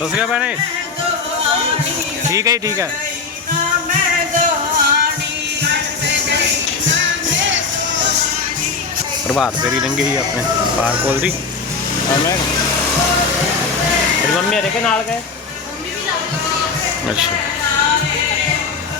ਦੱਸ ਗਿਆ ठीक है ठीक है। प्रभात फेरी लंघी ही अपने पार खोल दी। मम्मी हरे के नाल गए। अच्छा।